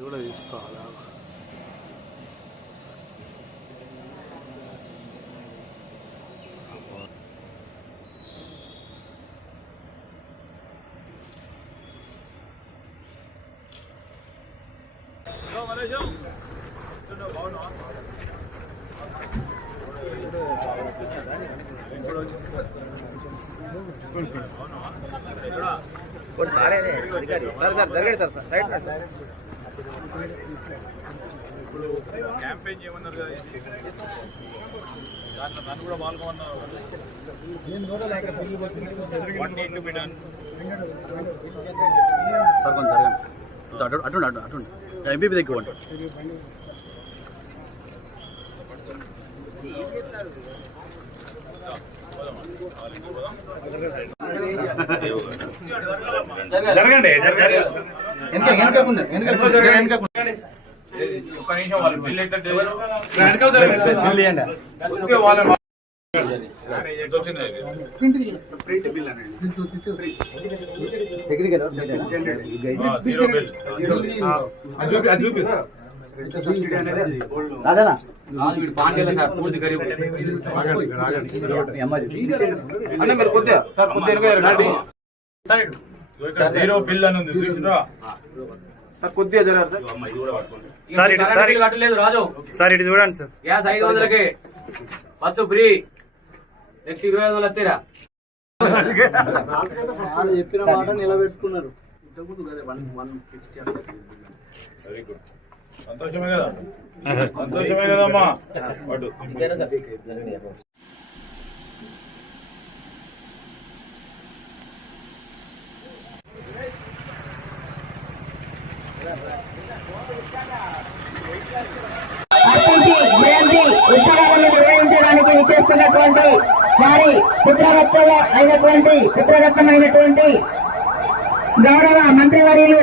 ఇది కూడా తీసుకోవాలా? సార్ సార్ జరగండి సార్ సైడ్ సార్. క్యాంపెయిన్ చేయమన్నారు కదా దాంట్లో నన్ను కూడా పాల్గొన్నారు వన్ ఇంటూ బిడన్ సార్ కొంచెం జరగండి అటు అటు అటు అటు ఎంపీ దగ్గర జరగండి జరగండి. వీడు పాండ్యాల సార్ పూర్తి గరీబ్. అన్న మీరు కొద్దిగా సార్ కొద్దిగా జీరో బిల్ అని ఉంది. చూసినా సార్ కొద్దిగా సార్. సార్ కట్టలేదు రాజు. సార్ ఇటు చూడండి సార్. గ్యాస్ ఐదు వందలకి. Bus free. నెక్స్ట్ ఇరవై ఐదు వందలు వస్తారా చెప్పిన మాట నిలబెట్టుకున్నారు. వెరీ గుడ్ సంతోషమే కదా సంతోషమే కదమ్మా. అర్పించి జయంతి ఉత్సవాలను నిర్వహించడానికి విచ్చేస్తున్నటువంటి వారి పుత్రవత్వం అయినటువంటి పుత్రరత్నమైనటువంటి గౌరవ మంత్రివర్యులు.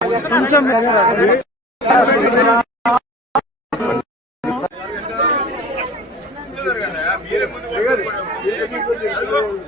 అది కృష్ణ నువ్వు పట్టు, నువ్వు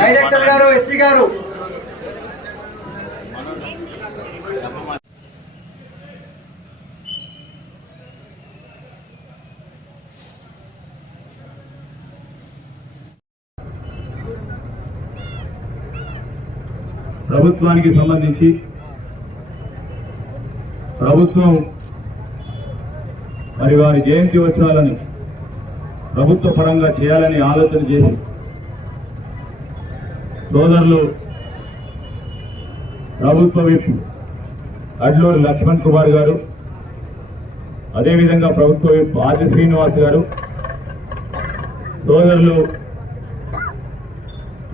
డైరెక్టర్ గారు ఎస్సీ గారు. ప్రభుత్వానికి సంబంధించి ప్రభుత్వం మరి వారి జయంతి వచ్చాలని ప్రభుత్వ పరంగా చేయాలని ఆలోచన చేసి సోదరులు ప్రభుత్వ విప్ అడ్లూరి లక్ష్మణ్ కుమార్ గారు అదేవిధంగా ప్రభుత్వ విప్ ఆది శ్రీనివాస్ గారు సోదరులు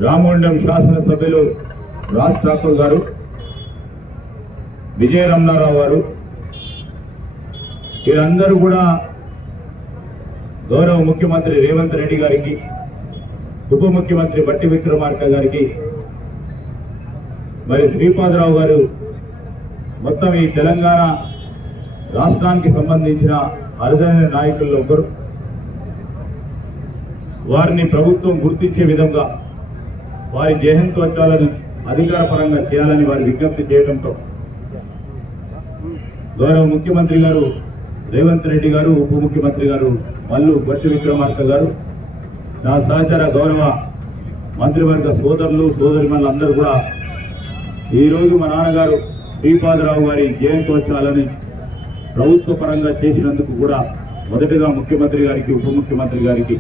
రామగుండం శాసనసభ్యులు రాజ్ ఠాకూర్ గారు విజయ రమణారావు గారు వీరందరూ కూడా గౌరవ ముఖ్యమంత్రి రేవంత్ రెడ్డి గారికి ఉప ముఖ్యమంత్రి బట్టి విక్రమార్క గారికి మరి శ్రీపాదరావు గారు మొత్తం ఈ తెలంగాణ రాష్ట్రానికి సంబంధించిన అరుదైన నాయకుల్లో ఒకరు. వారిని ప్రభుత్వం గుర్తించే విధంగా వారి జయంతోత్సవాలను అధికారపరంగా చేయాలని వారి విజ్ఞప్తి చేయడంతో గౌరవ ముఖ్యమంత్రి గారు రేవంత్ రెడ్డి గారు ఉప ముఖ్యమంత్రి గారు మల్లు బట్టి విక్రమార్క గారు నా సహచర గౌరవ మంత్రివర్గ సోదరులు సోదరిమణులందరూ కూడా ఈరోజు మా నాన్నగారు శ్రీపాదరావు గారి జయంతోత్సవాలని ప్రభుత్వ పరంగా చేసినందుకు కూడా మొదటగా ముఖ్యమంత్రి గారికి ఉప ముఖ్యమంత్రి గారికి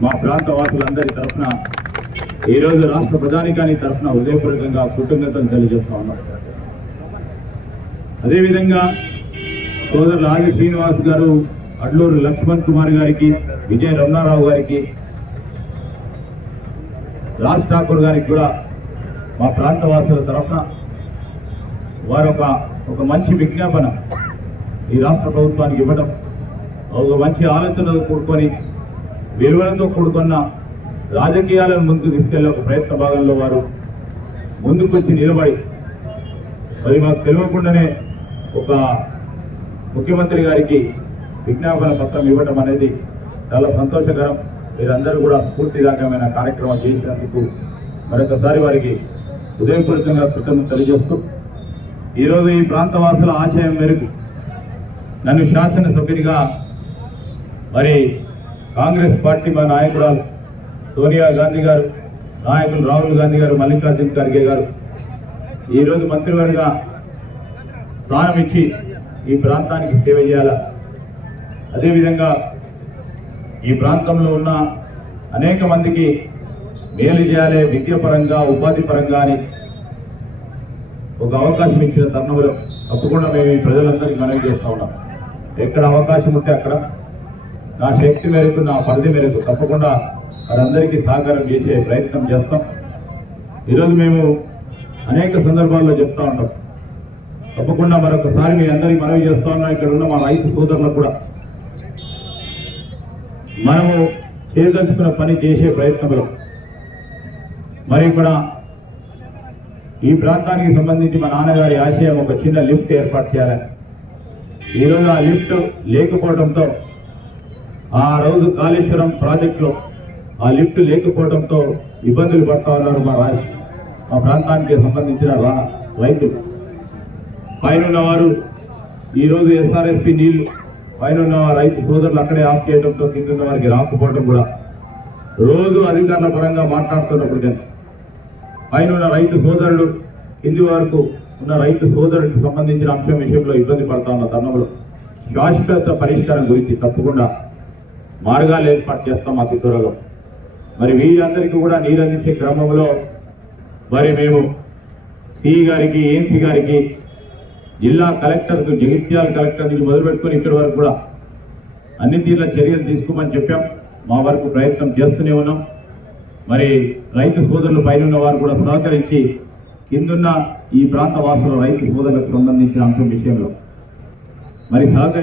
మా ప్రాంత వాసులందరి తరఫున ఈరోజు రాష్ట్ర ప్రధానికాని తరఫున హృదయపూర్వకంగా కృతజ్ఞతలు తెలియజేస్తా ఉన్నాం. అదేవిధంగా సోదరులు ఆది శ్రీనివాస్ గారు అడ్లూరు లక్ష్మణ్ కుమార్ గారికి విజయ రమణారావు గారికి రాజ్ ఠాకూర్ గారికి కూడా మా ప్రాంత వాసుల తరఫున వారు ఒక ఒక మంచి విజ్ఞాపన ఈ రాష్ట్ర ప్రభుత్వానికి ఇవ్వడం. ఒక మంచి ఆలోచనలు కూడుకొని విలువలతో కూడుకున్న రాజకీయాలను ముందుకు తీసుకెళ్ళే ఒక ప్రయత్న భాగంలో వారు ముందుకొచ్చి నిలబడి మరి మాకు తెలియకుండానే ఒక ముఖ్యమంత్రి గారికి విజ్ఞాపన పత్రం ఇవ్వడం అనేది చాలా సంతోషకరం. మీరందరూ కూడా స్ఫూర్తిదాయకమైన కార్యక్రమం చేసినందుకు మరొకసారి వారికి హృదయపూర్వకంగా కృతజ్ఞత తెలియజేస్తూ ఈరోజు ఈ ప్రాంత వాసుల ఆశయం మేరకు నన్ను శాసనసభ్యునిగా మరి కాంగ్రెస్ పార్టీ మా నాయకురాలు సోనియా గాంధీ గారు నాయకులు రాహుల్ గాంధీ గారు మల్లికార్జున ఖర్గే గారు ఈరోజు మంత్రివర్గ స్థానం ఇచ్చి ఈ ప్రాంతానికి సేవ చేయాల? అదేవిధంగా ఈ ప్రాంతంలో ఉన్న అనేక మందికి మేలు చేయాలి విద్యాపరంగా ఉపాధి పరంగా అని ఒక అవకాశం ఇచ్చిన తరుణంలో తప్పకుండా మేము ఈ ప్రజలందరికీ మనవి చేస్తూ ఉన్నాం. ఎక్కడ అవకాశం ఉంటే అక్కడ. నా శక్తి మేరకు నా పరిధి మేరకు తప్పకుండా వారందరికీ సహకారం చేసే ప్రయత్నం చేస్తాం. ఈరోజు మేము అనేక సందర్భాల్లో చెప్తా ఉంటాం. తప్పకుండా మరొకసారి మీ అందరికీ మనవి చేస్తా ఉన్నాం ఇక్కడ ఉన్న మా రైతు సోదరులకు కూడా. మనము చేయదలుచుకున్న పని చేసే ప్రయత్నంలో. మరి ఇక్కడ ఈ ప్రాంతానికి సంబంధించి మా నాన్నగారి ఆశయం ఒక చిన్న లిఫ్ట్ ఏర్పాటు చేయాలని ఈరోజు ఆ లిఫ్ట్ లేకపోవడంతో ఆ రోజు కాళేశ్వరం ప్రాజెక్టులో ఆ లిఫ్ట్ లేకపోవడంతో ఇబ్బందులు పడతా ఉన్నారు మా రాష్ట్ర మా ప్రాంతానికి సంబంధించిన రా- రైతులు పైన ఉన్నవారు ఈరోజు ఎస్ఆర్ఎస్పి నీళ్ళు. పైన ఉన్న రైతు సోదరులు అక్కడే ఆఫ్ చేయడంతో కింద ఉన్న వారికి రాకపోవడం కూడా. రోజు అధికారుల పరంగా మాట్లాడుతున్నప్పుడు కానీ పైన ఉన్న రైతు సోదరులు కింది వరకు ఉన్న రైతు సోదరుడికి సంబంధించిన అంశం విషయంలో ఇబ్బంది పడతా ఉన్న తరుణంలో శాశ్వత పరిష్కారం గురించి తప్పకుండా మార్గాలు ఏర్పాటు చేస్తాం అతి త్వరలో. మరి వీరందరికీ కూడా నీరు అందించే క్రమంలో మరి మేము సిఈ గారికి ఏఎన్సీ గారికి జిల్లా కలెక్టర్కు జగిత్యాల కలెక్టర్ నుంచి మొదలుపెట్టుకుని ఇక్కడి వరకు కూడా అన్ని తీర్ల చర్యలు తీసుకోమని చెప్పాం. మా వరకు ప్రయత్నం చేస్తూనే ఉన్నాం. మరి రైతు సోదరులు పైన వారు కూడా సహకరించి కిందున్న ఈ ప్రాంత వాసుల రైతు సోదరులకు సంబంధించిన అంశం విషయంలో మరి సహకరి